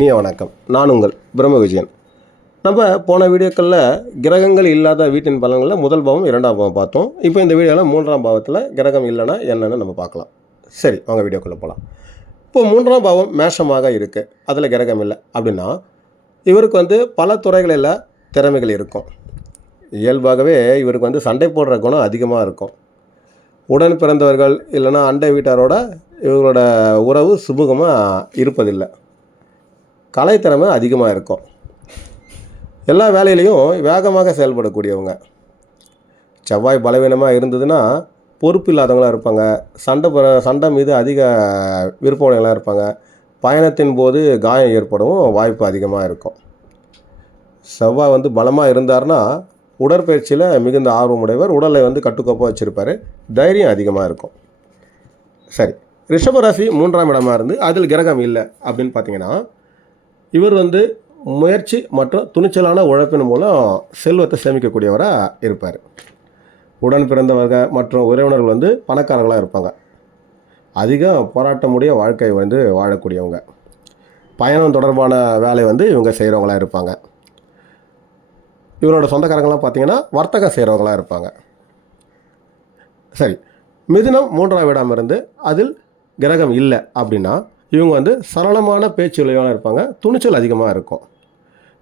இனிய வணக்கம். நான் உங்கள் பிரம்ம விஜயன். நம்ம போன வீடியோக்களில் கிரகங்கள் இல்லாத வீட்டின் பலன்களில் முதல் பாவம், இரண்டாம் பாவம் பார்த்தோம். இப்போ இந்த வீடியோவில் மூன்றாம் பாவத்தில் கிரகம் இல்லைன்னா என்னென்னு நம்ம பார்க்கலாம். சரி, அவங்க வீடியோக்குள்ளே போகலாம். இப்போ மூன்றாம் பாவம் மேஷமாக இருக்குது, அதில் கிரகம் இல்லை அப்படின்னா இவருக்கு பல துறைகளில் திறமைகள் இருக்கும். இயல்பாகவே இவருக்கு சண்டை போடுற குணம் அதிகமாக இருக்கும். உடன் பிறந்தவர்கள் இல்லைன்னா அண்டை வீட்டாரோட இவங்களோட உறவு சுமூகமாக இருப்பதில்லை. கலைத்திறமை அதிகமாக இருக்கும். எல்லா வேலையிலையும் வேகமாக செயல்படக்கூடியவங்க. செவ்வாய் பலவீனமாக இருந்ததுன்னா பொறுப்பு இல்லாதவங்களாக இருப்பாங்க. சண்டை மீது அதிக விருப்பமுடையவங்களாக இருப்பாங்க. பயணத்தின் போது காயம் ஏற்படவும் வாய்ப்பு அதிகமாக இருக்கும். செவ்வாய் பலமாக இருந்தார்னா உடற்பயிற்சியில் மிகுந்த ஆர்வமுடையவர். உடலை கட்டுக்கோப்பாக வச்சுருப்பார். தைரியம் அதிகமாக இருக்கும். சரி, ரிஷபராசி மூன்றாம் இடமாக இருந்து அதில் கிரகம் இல்லை அப்படின்னு பார்த்தீங்கன்னா இவர் முயற்சி மற்றும் துணிச்சலான உழைப்பின் மூலம் செல்வத்தை சேமிக்கக்கூடியவராக இருப்பார். உடன் பிறந்தவர்கள் மற்றும் உறவினர்கள் பணக்காரர்களாக இருப்பாங்க. அதிகம் போராட்டமுடைய வாழ்க்கை வாழக்கூடியவங்க. பயணம் தொடர்பான வேலை இவங்க செய்கிறவங்களாக இருப்பாங்க. இவரோட சொந்தக்காரங்களாம் பார்த்திங்கன்னா வர்த்தகம் செய்கிறவங்களாக இருப்பாங்க. சரி, மிதுனம் மூன்றாம் இடம் இருந்து அதில் கிரகம் இல்லை அப்படின்னா இவங்க சரளமான பேச்சுலையாக இருப்பாங்க. துணிச்சல் அதிகமாக இருக்கும்.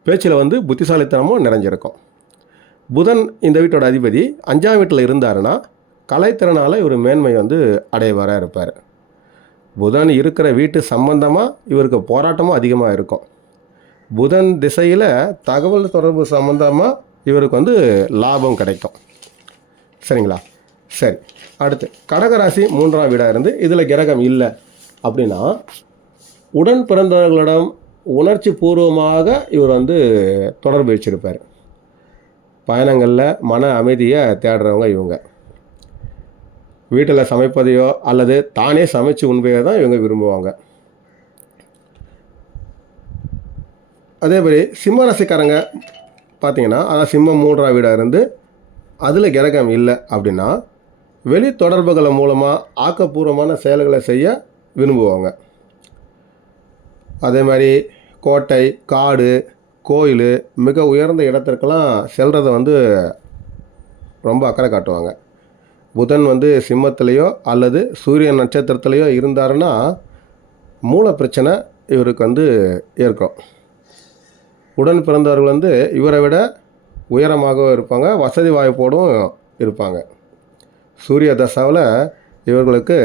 பேச்சில் புத்திசாலித்தனமும் நிறைஞ்சிருக்கும். புதன் இந்த வீட்டோட அதிபதி 5ஆம் வீட்டில் இருந்தாருன்னா கலைத்திறனால் இவர் மேன்மை அடையவராக இருப்பார். புதன் இருக்கிற வீட்டு சம்பந்தமாக இவருக்கு போராட்டமும் அதிகமாக இருக்கும். புதன் திசையில் தகவல் தொடர்பு சம்பந்தமாக இவருக்கு லாபம் கிடைக்கும். சரிங்களா? சரி, அடுத்து கடகராசி மூன்றாம் வீடாக இருந்து இதில் கிரகம் இல்லை அப்படின்னா உடன் பிறந்தவர்களிடம் உணர்ச்சி பூர்வமாக இவர் தொடர்பு வச்சிருப்பார். பயணங்களில் மன அமைதியை தேடுறவங்க இவங்க. வீட்டில் சமைப்பதையோ அல்லது தானே சமைச்சு உண்பையோ தான் இவங்க விரும்புவாங்க. அதே மாதிரி சிம்ம ராசிக்காரங்க பார்த்திங்கன்னா அதான் சிம்மம் மூன்றாம் வீடாக இருந்து அதில் கிரகம் இல்லை அப்படின்னா வெளி தொடர்புகள் மூலமாக ஆக்கப்பூர்வமான செயல்களை செய்ய விரும்புவாங்க. அதே மாதிரி கோட்டை, காடு, கோயில், மிக உயர்ந்த இடத்திற்கெல்லாம் செல்கிறத ரொம்ப அக்கறை காட்டுவாங்க. புதன் சிம்மத்திலேயோ அல்லது சூரிய நட்சத்திரத்திலேயோ இருந்தாருன்னா மூல பிரச்சனை இவருக்கு ஏற்கும். உடன் பிறந்தவர்கள் இவரை விட உயரமாகவும் இருப்பாங்க, வசதி வாய்ப்போடும் இருப்பாங்க. சூரிய தசாவில் இவர்களுக்கு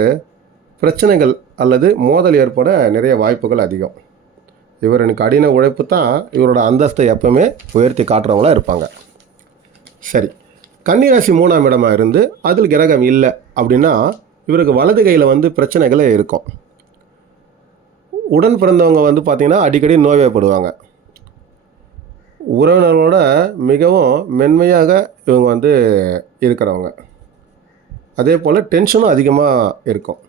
பிரச்சனைகள் அல்லது மோதல் ஏற்பட நிறைய வாய்ப்புகள் அதிகம். இவருக்கு கடின உழைப்பு தான் இவரோட அந்தஸ்தை எப்பவுமே உயர்த்தி காட்டுறவங்களாக இருப்பாங்க. சரி, கன்னிராசி மூணாம் இடமாக இருந்து அதில் கிரகம் இல்லை அப்படின்னா இவருக்கு வலது கையில் பிரச்சனைகளே இருக்கும். உடன் பிறந்தவங்க பார்த்திங்கன்னா அடிக்கடி நோய்வாய்ப்படுவாங்க. உறவினர்களோட மிகவும் மென்மையாக இவங்க இருக்கிறவங்க. அதே போல் டென்ஷனும் அதிகமாக இருக்கும்.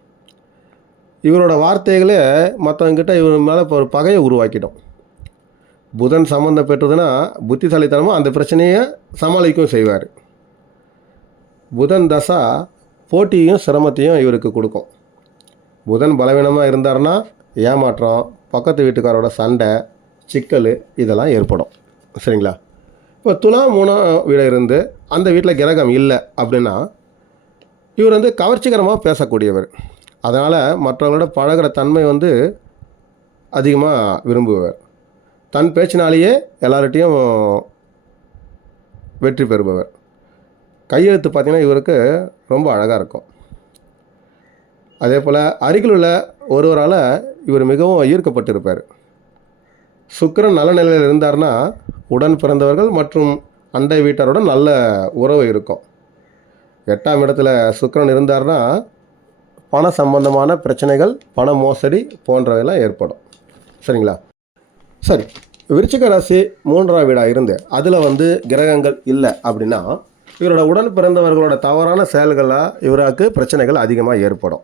இவரோட வார்த்தைகளே மற்றவங்கிட்ட இவர் மேலே இப்போ ஒரு பகையை உருவாக்கிடும். புதன் சம்மந்தம் பெற்றதுன்னா புத்திசாலித்தனமாக அந்த பிரச்சனையை சமாளிக்கவும் செய்வார். புதன் தசா போட்டியையும் சிரமத்தையும் இவருக்கு கொடுக்கும். புதன் பலவீனமாக இருந்தார்னா ஏமாற்றம், பக்கத்து வீட்டுக்காரோட சண்டை, சிக்கல் இதெல்லாம் ஏற்படும். சரிங்களா? இப்போ துலாம் மூணாம் வீடு இருந்து அந்த வீட்டில் கிரகம் இல்லை அப்படின்னா இவர் கவர்ச்சிகரமாக பேசக்கூடியவர். அதனால் மற்றவங்களோட பழகிற தன்மை அதிகமாக விரும்புவார். தன் பேச்சினாலேயே எல்லார்கிட்டையும் வெற்றி பெறுபவர். கையெழுத்து பார்த்திங்கன்னா இவருக்கு ரொம்ப அழகாக இருக்கும். அதே போல் அருகில் உள்ள ஒருவரால் இவர் மிகவும் ஈர்க்கப்பட்டிருப்பார். சுக்கிரன் நல்ல நிலையில் இருந்தார்னா உடன் பிறந்தவர்கள் மற்றும் அண்டை வீட்டாரோட நல்ல உறவு இருக்கும். 8ஆம் இடத்துல சுக்கிரன் இருந்தார்னா பண சம்பந்தமான பிரச்சனைகள், பண மோசடி போன்றவையெல்லாம் ஏற்படும். சரிங்களா? சரி, விருச்சிக ராசி மூன்றாம் வீடாக இருந்து அதில் கிரகங்கள் இல்லை அப்படின்னா இவரோட உடன் பிறந்தவர்களோட தவறான செயல்களாக இவருக்கு பிரச்சனைகள் அதிகமாக ஏற்படும்.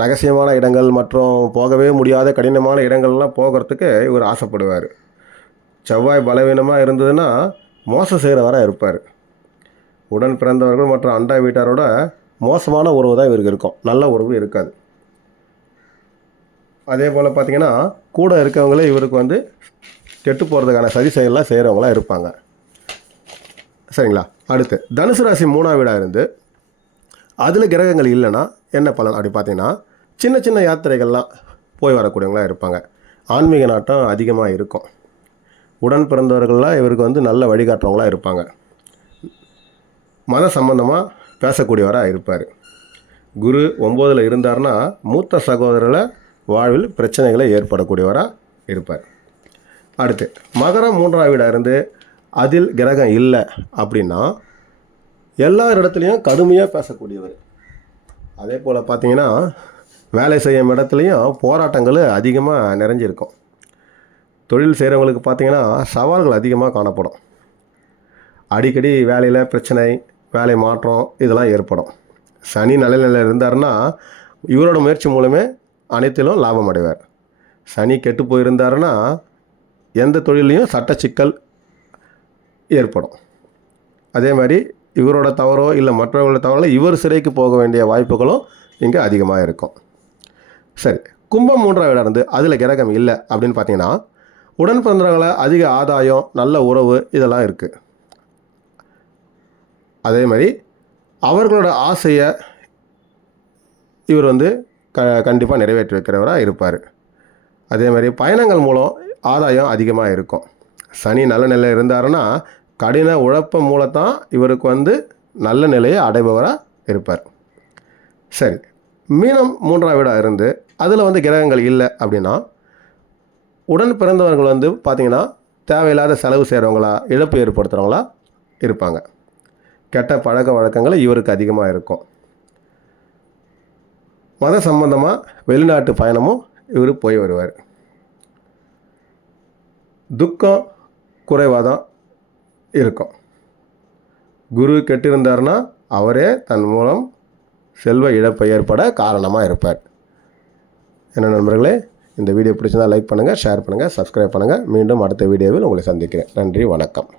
ரகசியமான இடங்கள் மற்றும் போகவே முடியாத கடினமான இடங்கள்லாம் போகிறதுக்கு இவர் ஆசைப்படுவார். செவ்வாய் பலவீனமாக இருந்ததுன்னா மோசம் செய்கிறவராக இருப்பார். உடன் பிறந்தவர்கள் மற்றும் அண்டை வீட்டாரோட மோசமான உறவு தான் இவருக்கு இருக்கும். நல்ல உறவு இருக்காது. அதே போல் பார்த்திங்கன்னா கூட இருக்கவங்களே இவருக்கு வந்து கெட்டு போகிறதுக்கான சதி செயலாம் செய்கிறவங்களாம் இருப்பாங்க. சரிங்களா? அடுத்து தனுசு ராசி 3ஆம் வீடாக இருந்து அதில் கிரகங்கள் இல்லைன்னா என்ன பலன் அப்படி பார்த்தீங்கன்னா, சின்ன சின்ன யாத்திரைகள்லாம் போய் வரக்கூடியவங்களாக இருப்பாங்க. ஆன்மீக நாட்டம் அதிகமாக இருக்கும். உடன் பிறந்தவர்கள்லாம் இவருக்கு வந்து நல்ல வழிகாட்டுறவங்களாக இருப்பாங்க. மத சம்பந்தமாக பேசக்கூடியவராக இருப்பார். குரு 9ல் இருந்தார்னா மூத்த சகோதரர்களை வாழ்வில் பிரச்சனைகளை ஏற்படக்கூடியவராக இருப்பார். அடுத்து மகரம் 3ஆம் வீடாக இருந்து அதில் கிரகம் இல்லை அப்படின்னா எல்லார் இடத்துலையும் கடுமையாக பேசக்கூடியவர். அதே போல் பார்த்திங்கன்னா வேலை செய்யும் இடத்துலையும் போராட்டங்கள் அதிகமாக நிறைஞ்சிருக்கும். தொழில் செய்கிறவங்களுக்கு பார்த்திங்கன்னா சவால்கள் அதிகமாக காணப்படும். அடிக்கடி வேலையில் பிரச்சனை, வேலை மாற்றம் இதெல்லாம் ஏற்படும். சனி நல்ல நிலையில் இருந்தார்னா இவரோட முயற்சி மூலமே அனைத்திலும் லாபம் அடைவார். சனி கெட்டு போயிருந்தாருன்னா எந்த தொழிலையும் சட்ட சிக்கல் ஏற்படும். அதே மாதிரி இவரோட தவறோ இல்லை மற்றவர்களோட தவறோ இவர் சிறைக்கு போக வேண்டிய வாய்ப்புகளும் இங்கே அதிகமாக இருக்கும். சரி, கும்பம் 3ஆம் வீடாக இருந்து அதில் கிரகம் இல்லை அப்படின்னு பார்த்தீங்கன்னா உடன் பிறந்தவர்கள அதிக ஆதாயம், நல்ல உறவு இதெல்லாம் இருக்குது. அதே மாதிரி அவர்களோட ஆசையை இவர் வந்து கண்டிப்பாக நிறைவேற்றி வைக்கிறவராக இருப்பார். அதே மாதிரி பயணங்கள் மூலம் ஆதாயம் அதிகமாக இருக்கும். சனி நல்ல நிலையில் இருந்தாருன்னா கடின உழைப்பு மூலத்தான் இவருக்கு வந்து நல்ல நிலையை அடைபவராக இருப்பார். சரி, மீனம் 3ஆம் வீடாக இருந்து அதில் வந்து கிரகங்கள் இல்லை அப்படின்னா உடன் பிறந்தவர்கள் வந்து பார்த்திங்கன்னா தேவையில்லாத செலவு செய்கிறவங்களா, இழப்பு ஏற்படுத்துகிறவங்களா இருப்பாங்க. கெட்ட பழக்க வழக்கங்கள் இவருக்கு அதிகமாக இருக்கும். மத சம்பந்தமாக வெளிநாட்டு பயணமும் இவர் போய் வருவார். துக்கம் குறைவாக தான் இருக்கும். குரு கெட்டிருந்தார்னா அவரே தன் மூலம் செல்வ இழப்பை ஏற்பட காரணமாக இருப்பார். என்ன நண்பர்களே, இந்த வீடியோ பிடிச்சிருந்தால் லைக் பண்ணுங்கள், ஷேர் பண்ணுங்கள், சப்ஸ்கிரைப் பண்ணுங்கள். மீண்டும் அடுத்த வீடியோவில் உங்களை சந்திக்கிறேன். நன்றி, வணக்கம்.